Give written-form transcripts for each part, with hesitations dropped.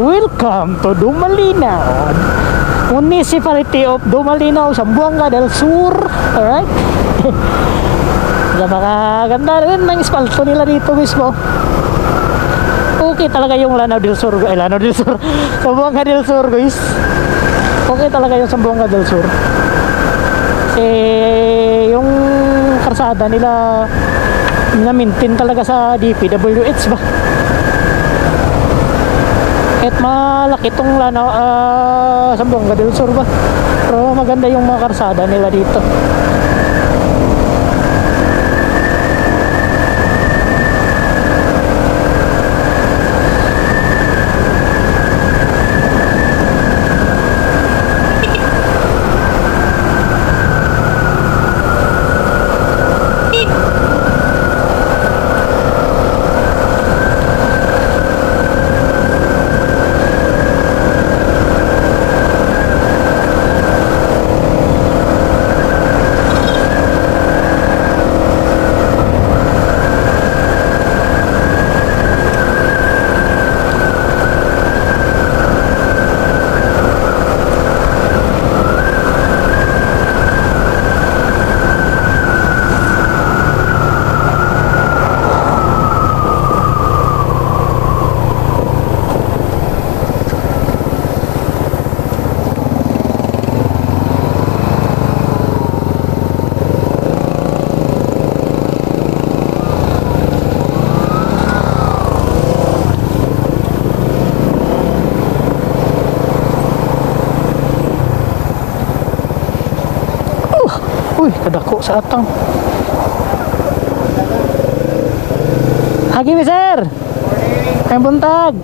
Welcome to Dumalinaw, Municipality of Dumalinaw, Zamboanga del Sur. Alright. Napakaganda rin ng espalto nila dito mismo. Okay talaga yung Lanao del Sur, Lanao del Sur, Zamboanga del Sur, guys. Okay talaga yung Zamboanga del Sur. Yung karsada nila na-maintain talaga sa DPWH ba. Kahit malaki itong Lanao, Zamboanga del Sur ba, pero maganda yung mga karsada nila dito. Uy, kadako sa atang. Hagi mi sir. Ay buntag.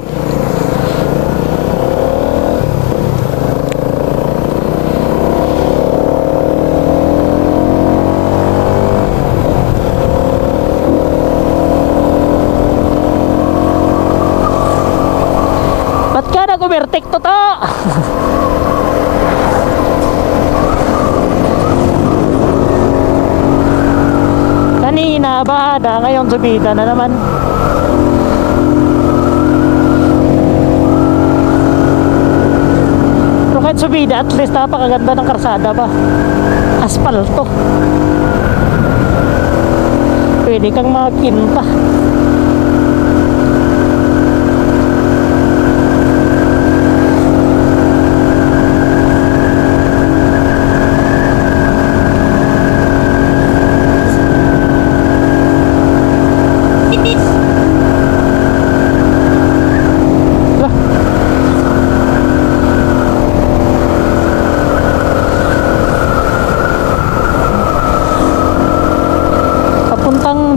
Ba't ka na kumirtik to? Kanina bahada, ngayon subida na naman. Pero kahit subida, at least napakaganda ng karsada ba. Asfalto. Pwede kang makinta.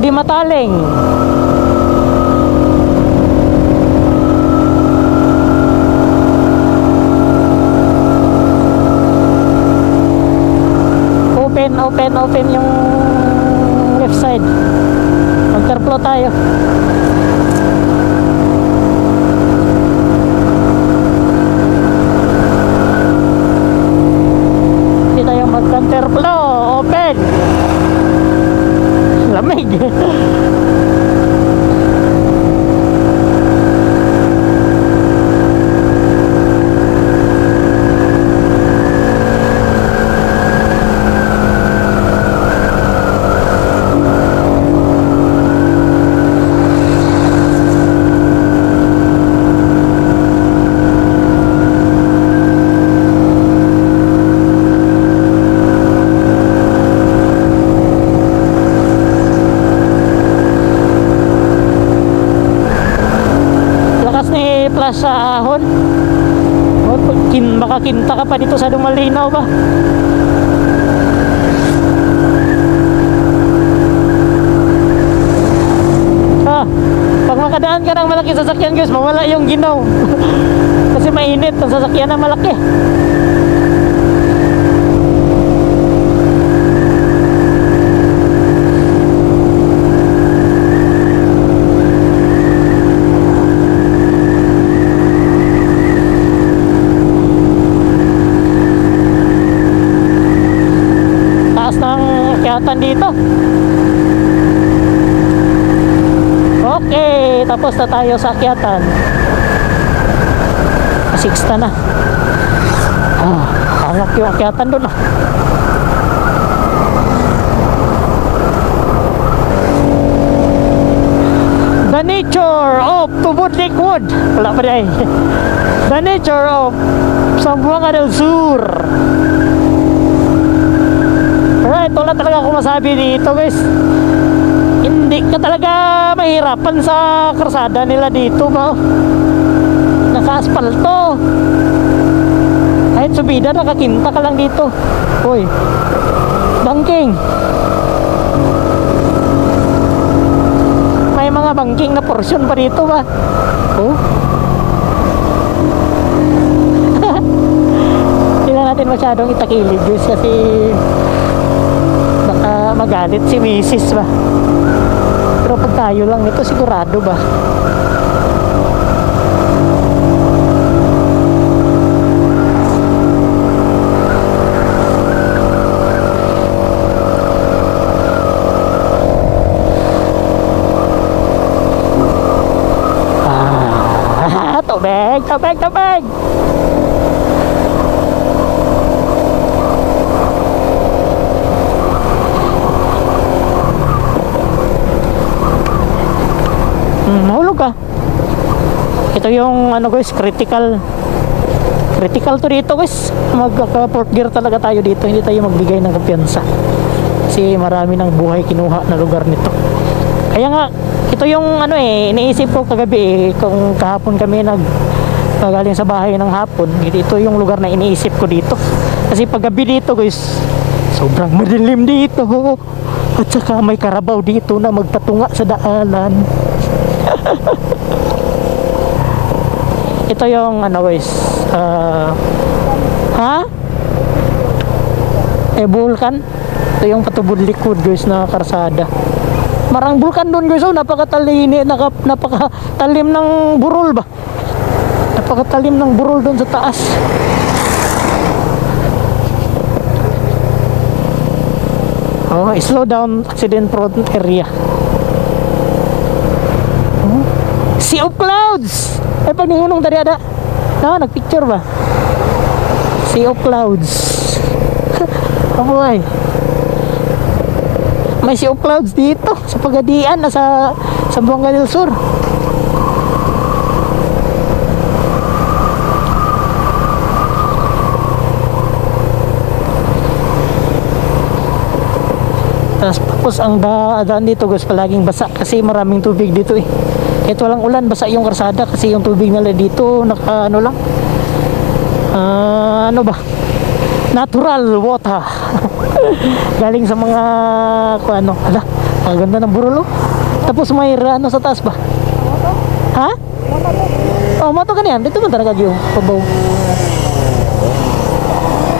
Mataling. Open yung left side. Mag-carflow tayo. Hindi tayo mag-counterflow. Open. Lamig. Sa ahon. Makakinta ka pa dito sa Dumalinaw ba? Pag makadaan ka ng malaki sasakyan guys, mawala yung ginaw. Kasi mainit ang sasakyan na malaki. Dito. Okay, tapos na tayo sa akyatan. Sixta na. Hanap yung akyatan doon ah. The nature of Tubod Lakewood. Wala pa rin. The nature of Zamboanga del Sur. Pero ito lang talaga ako masabi dito guys. Hindi ka talaga mahirapan sa karsada nila dito ba? Naka-aspalto. Kahit subida nakakinta ka lang dito. Uy, bangking. May mga bangking na portion pa dito ba? Oh. Hindi na natin masyadong itakilid guys kasi baka magalit si Mrs. ba. Pero pag tayo lang ito sigurado ba? Tabag. Mahulog ka. Ito yung ano guys, critical to dito guys. Mag-port gear talaga tayo dito. Hindi tayo magbigay ng kumpiyansa kasi marami ng buhay kinuha na lugar nito. Kaya nga ito yung ano iniisip ko kagabi kung kahapon kami galing sa bahay ng hapon, ito yung lugar na iniisip ko dito kasi paggabi dito guys sobrang madilim dito at saka may karabaw dito na magpatunga sa daanan. Ito yung ano guys vulkan. Ito yung Patubod Lakewood guys na karsada. Marang bulkan doon guys, napakatalim ng burol ba? Napakatalim ng burol doon sa taas. Slow down, accident prone area. Sea of clouds. Pag ningunong tadi ada. Nagpicture ba? Sea of clouds. Amoy. May sea of clouds dito sa Pagadian na sa Zamboanga del Sur. Tapos ang daan dito guys palaging basa kasi maraming tubig dito kahit walang ulan basa yung karsada kasi yung tubig nila dito naka ano lang ano ba, natural water. Galing sa mga ang ganda ng burol. Tapos may ano sa taas ba? Moto ka niyan dito man talaga yung pabaw.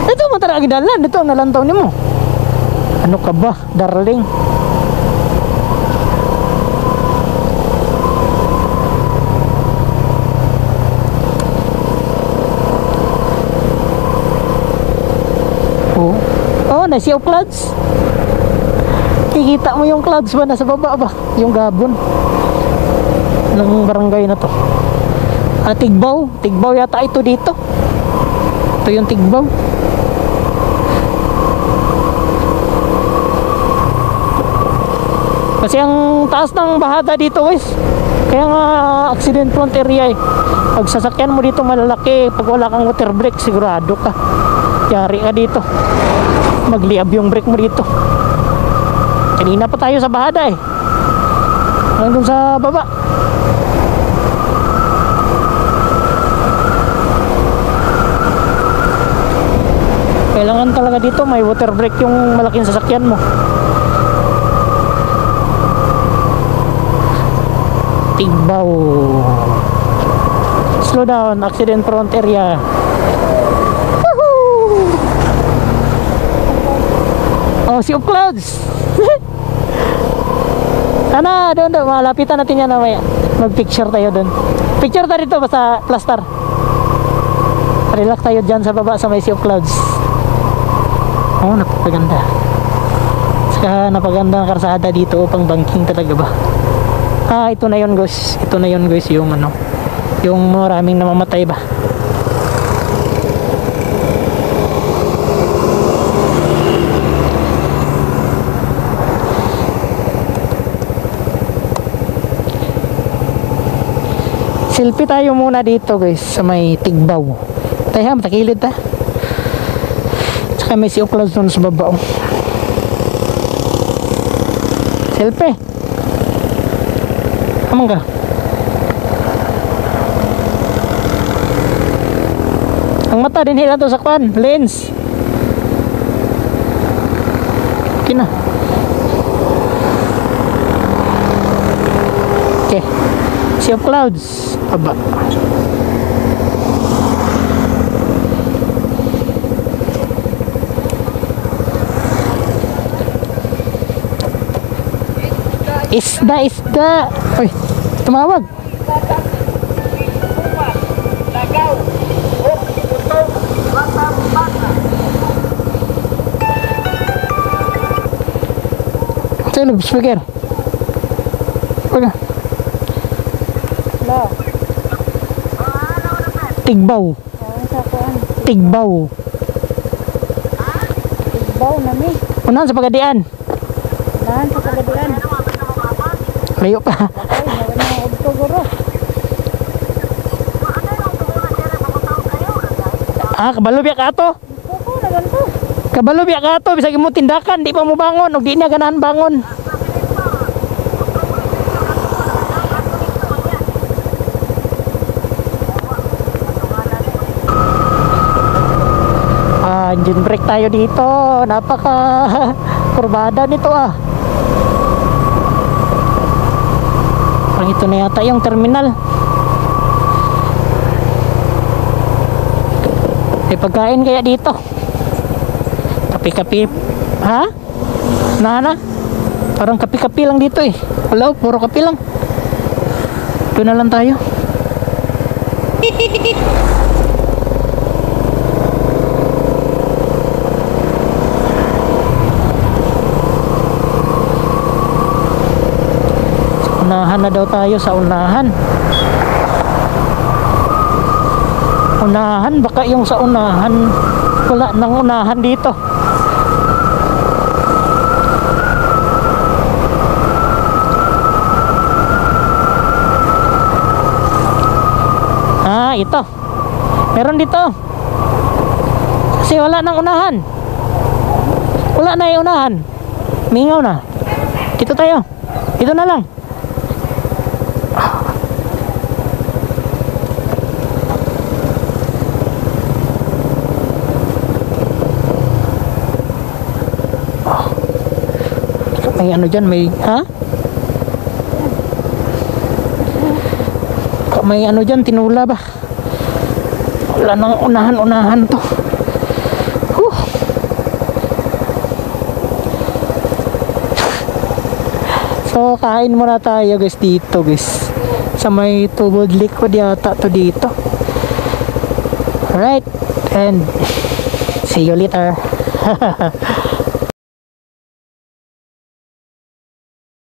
Dito man talaga dalan dito ang nalantaw nimo. Ano ka ba, darling? Na sea of clouds. Kikita mo yung clouds ba nasa baba ba? Yung gabon ng barangay na to. Tigbaw yata ito dito. Ito yung Tigbaw. Kasi ang taas ng bahada dito guys. Kaya nga accident prone area Pag sasakyan mo dito malalaki, pag wala kang water brake sigurado ka. Yari ka dito. Magliab yung brake mo dito. Kanina pa tayo sa bahada hanggang sa baba. Kailangan talaga dito may water brake yung malaking sasakyan mo. Tigbaw. Slow down, accident prone area. Sea of clouds. Sana doon, malapitan natin yan mamaya. Mag-picture tayo doon. Picture tayo dito basta plaster. Relax tayo dyan sa baba sa may sea of clouds. Napakaganda. Saka napaganda ang karsada dito, pang banking talaga ba. Ito na yun guys. Ito na yun guys yung yung maraming namamatay ba. Selfie tayo muna dito guys sa may Tigbaw. Tayo ha, matakilid ta. Tsaka may sea of clouds doon sa baba. Oh. Selfie. Amang ka. Ang mata din hila to sa kwan, lens. Kina. Okay. Sea of clouds. Baba. Isda. Uy, tumawag. Sino speaker? Wala. Hello. Tigbaw. Sa kuan. Tigbaw. Tigbaw na mi. Unahan sa Pagadian. Nahan sa Pagadian. Layo pa. Ay, nawan na og guro. Kabalo biya ka ato. Kuko na ganto. Kabalo biya ka ato. Bisag mo tindakan. Di pa mo bangon. O di na ganahan bangon. Engine brake tayo dito. Napaka kurbada nito ah. Parang ito na yata yung terminal. May pagkain kaya dito. Kapi-kapi. Ha? Na? Parang kapi-kapi lang dito eh. Wala, puro kapi lang. Doon na lang tayo. Unahan na daw tayo sa unahan. Unahan, baka yung sa unahan wala nang unahan dito. Ito meron dito kasi wala nang unahan. Wala na yung unahan, mingaw na. Dito tayo, dito na lang. May ano dyan, may may ano dyan, tinula ba? Wala nang unahan to. So kain muna tayo guys dito guys. Sa may tubod liquid yata to dito. Alright, and see you later.